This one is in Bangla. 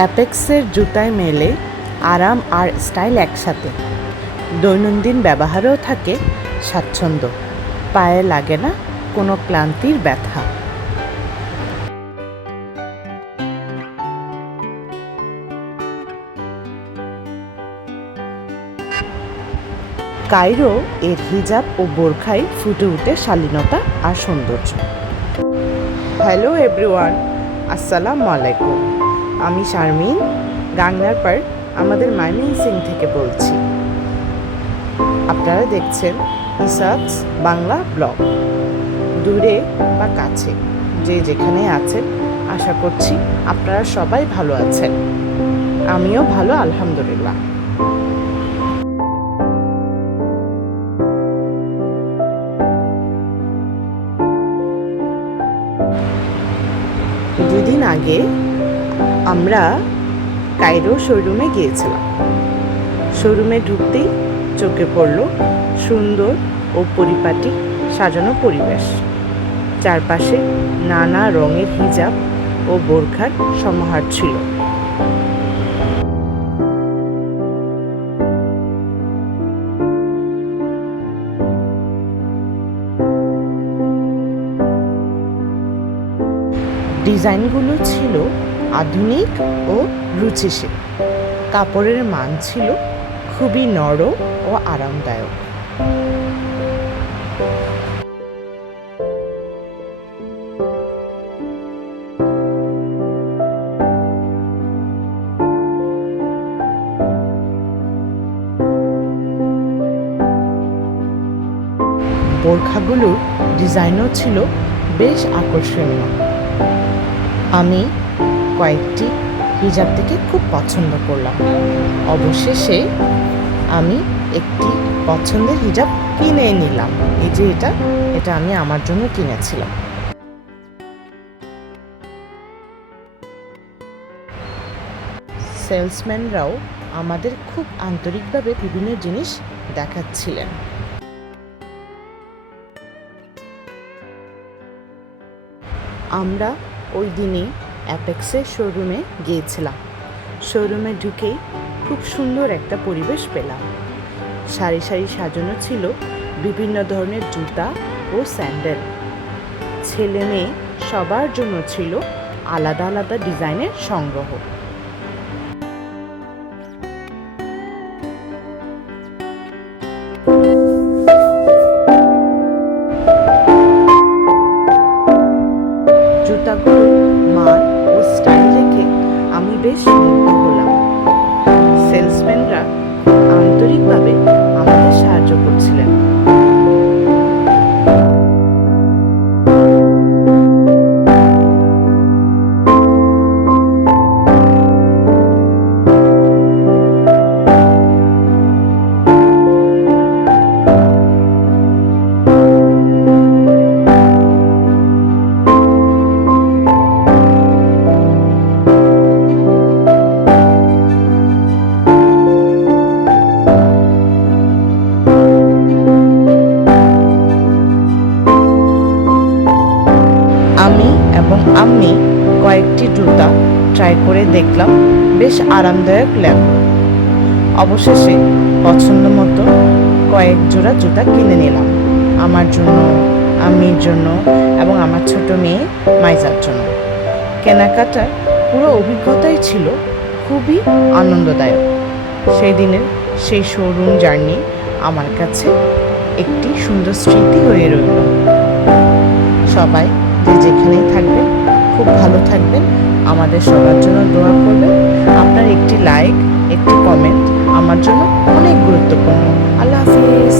অ্যাপেক্সের জুতায় মেলে আরাম আর স্টাইল একসাথে। দৈনন্দিন ব্যবহারেও থাকে স্বাচ্ছন্দ্য, পায়ে লাগে না কোনো ক্লান্তির ব্যথা। কায়রো এর হিজাব ও বোরখায় ফুটে উঠে শালীনতা আর সৌন্দর্য। হ্যালো এভরিওয়ান, আসসালামু আলাইকুম। আমি শারমিন গাংনার পার আমাদের ময়মনসিং থেকে বলছি। আপনারা দেখছেন ইসাকস বাংলা ব্লগ। দূরে বা কাছে যে যেখানে আছেন, আশা করছি আপনারা সবাই ভালো আছেন। আমিও ভালো, আলহামদুলিল্লাহ। দুদিন আগে আমরা কায়রো শোরুমে গিয়েছিলাম। শোরুমে ঢুকতেই চোখে পড়ল সুন্দর ও পরিপাটি সাজানো পরিবেশ। চারপাশে নানা রঙের হিজাব ও বোরখার সমাহার ছিল। ডিজাইনগুলো ছিল আধুনিক ও রুচিশীল। কাপড়ের মান ছিল খুবই নরম ও আরামদায়ক। বোরখাগুলোর ডিজাইনও ছিল বেশ আকর্ষণীয়। আমি কয়েকটি হিজাব থেকে খুব পছন্দ করলাম। অবশেষে আমি একটি পছন্দের হিজাব কিনে নিলাম। এই যে এটা আমি আমার জন্য কিনেছিলাম। সেলসম্যানরাও আমাদের খুব আন্তরিকভাবে বিভিন্ন জিনিস দেখাচ্ছিলেন। আমরা ওই দিনই অ্যাপেক্সের শোরুমে গিয়েছিলাম। শোরুমে ঢুকেই খুব সুন্দর একটা পরিবেশ পেলাম। সারি সারি সাজানো ছিল বিভিন্ন ধরনের জুতা ও স্যান্ডেল। ছেলে মেয়ে সবার জন্য ছিল আলাদা আলাদা ডিজাইনের সংগ্রহ। জুতাগুলোর মান ও স্টাইল দেখে আমি বেশ মুগ্ধ হলাম। সেলসম্যানরা আন্তরিকভাবে আমাদের সাহায্য করছিলেন। আমি এবং আম্মি কয়েকটি জুতা ট্রাই করে দেখলাম, বেশ আরামদায়ক লাগলো। অবশেষে পছন্দ মতো কয়েক জোড়া জুতা কিনে নিলাম, আমার জন্য, আম্মির জন্য এবং আমার ছোট মেয়ে মাইজার জন্য। কেনাকাটার পুরো অভিজ্ঞতাই ছিল খুবই আনন্দদায়ক। সেই দিনের সেই শোরুম জার্নি আমার কাছে একটি সুন্দর স্মৃতি হয়ে রইল। সবাই যে যেখানেই থাকবেন খুব ভালো থাকবেন, আমাদের সবার জন্য দোয়া করবেন। আপনার একটি লাইক, একটি কমেন্ট আমার জন্য অনেক গুরুত্বপূর্ণ। আল্লাহ হাফিজ।